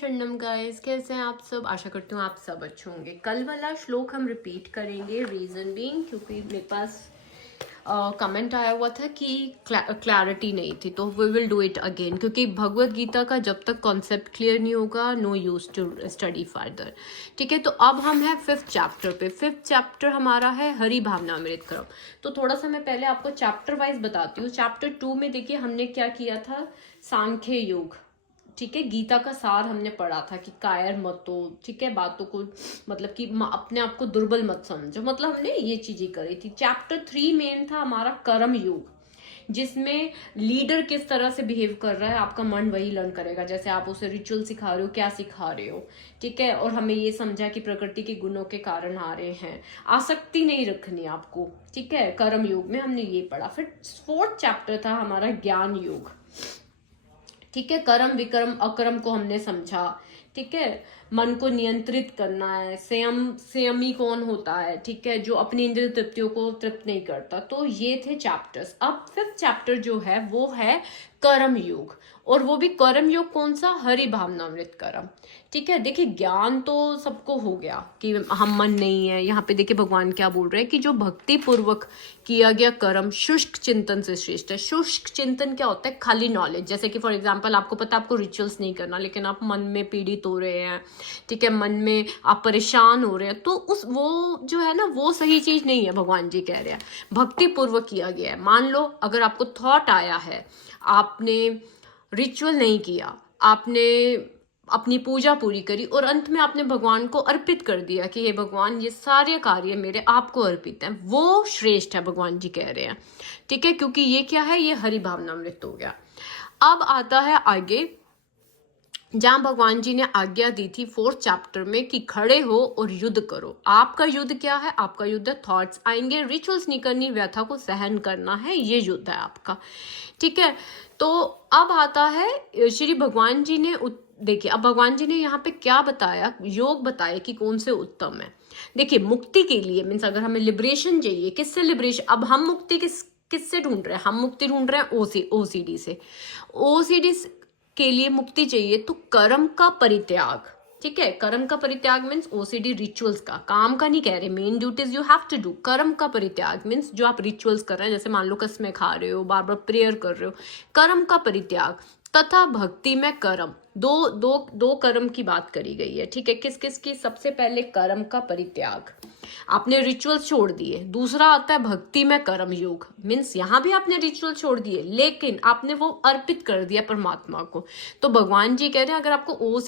शरणम गाइस, कैसे हैं आप सब। आशा करती हूँ आप सब अच्छे होंगे। कल वाला श्लोक हम रिपीट करेंगे, रीजन बीइंग क्योंकि मेरे पास कमेंट आया हुआ था कि क्लैरिटी नहीं थी, तो we will do it again क्योंकि भगवत गीता का जब तक कॉन्सेप्ट क्लियर नहीं होगा no use to study further. ठीक है, तो अब हम हैं 5th चैप्टर पे। 5th चैप्टर हमारा है हरि भावनामृत क्रम। तो थोड़ा सा मैं पहले आपको चैप्टर वाइज बताती हूँ। चैप्टर 2 में देखिए हमने क्या किया था, सांख्य योग। ठीक है, गीता का सार हमने पढ़ा था कि कायर मत हो, ठीक है, बातों को मतलब कि अपने आप को दुर्बल मत समझो, मतलब हमने ये चीजें करी थी। चैप्टर 3 मेन था हमारा कर्म योग, जिसमें लीडर किस तरह से बिहेव कर रहा है आपका मन वही लर्न करेगा। जैसे आप उसे रिचुअल सिखा रहे हो, क्या सिखा रहे हो, ठीक है। और हमें ये समझा कि प्रकृति के गुणों के कारण आ रहे हैं, आसक्ति नहीं रखनी आपको, ठीक है। कर्म योग में हमने ये पढ़ा। फिर 4th चैप्टर था हमारा ज्ञान योग, ठीक है। कर्म विक्रम अकर्म को हमने समझा, ठीक है। मन को नियंत्रित करना है, संयमी कौन होता है, ठीक है, जो अपनी इंद्रिय तृप्तियों को तृप्त नहीं करता। तो ये थे चैप्टर्स। अब 5th चैप्टर जो है वो है कर्म योग, और वो भी कर्म योग कौन सा, हरि भावनामृत कर्म, ठीक है। देखिए ज्ञान तो सबको हो गया कि हम मन नहीं है। यहाँ पे देखिए भगवान क्या बोल रहे हैं कि जो भक्ति पूर्वक किया गया कर्म शुष्क चिंतन से श्रेष्ठ है। शुष्क चिंतन क्या होता है, खाली नॉलेज। जैसे कि फॉर एग्जांपल आपको पता है आपको रिचुअल्स नहीं करना, लेकिन आप मन में पीड़ित हो रहे हैं, ठीक है, मन में आप परेशान हो रहे हैं, तो उस वो जो है ना वो सही चीज नहीं है। भगवान जी कह रहे हैं भक्ति पूर्वक किया गया है। मान लो अगर आपको थॉट आया है, आपने रिचुअल नहीं किया, आपने अपनी पूजा पूरी करी और अंत में आपने भगवान को अर्पित कर दिया कि हे भगवान ये सारे कार्य मेरे आपको अर्पित हैं, वो श्रेष्ठ है, भगवान जी कह रहे हैं, ठीक है। क्योंकि ये क्या है, ये हरि भावनामृत हो गया। अब आता है आगे जहां भगवान जी ने आज्ञा दी थी 4th चैप्टर में कि खड़े हो और युद्ध करो। आपका युद्ध क्या है, आपका युद्ध थॉट्स आएंगे, रिचुअल्स नहीं करनी, व्यथा को सहन करना है, ये युद्ध है आपका, ठीक है। तो अब आता है श्री भगवान जी ने देखिए अब भगवान जी ने यहाँ पे क्या बताया, योग बताया कि कौन से उत्तम है। देखिए मुक्ति के लिए मीन्स अगर हमें लिबरेशन चाहिए, किससे लिबरेशन, अब हम मुक्ति किससे ढूंढ रहे हैं, हम मुक्ति ढूंढ रहे हैं ओसीडी से। ओसीडी के लिए मुक्ति चाहिए तो कर्म का परित्याग, ठीक है। कर्म का परित्याग मीन्स ओसीडी रिचुअल्स का, काम का नहीं कह रहे, main duties you have to do. कर्म का परित्याग मीन्स जो आप रिचुअल्स कर रहे हैं, जैसे मान लो कसमें खा रहे हो, बार बार प्रेयर कर रहे हो, कर्म का परित्याग। तथा भक्ति में कर्म, दो कर्म की बात करी गई है, ठीक है। किस किस की, सबसे पहले कर्म का परित्याग, आपने रिचुअल छोड़ दिए। दूसरा आता है भक्ति में कर्म योग, मीन्स यहाँ भी आपने रिचुअल छोड़ दिए लेकिन आपने वो अर्पित कर दिया परमात्मा को। तो भगवान जी कह रहे हैं अगर आपको ओसी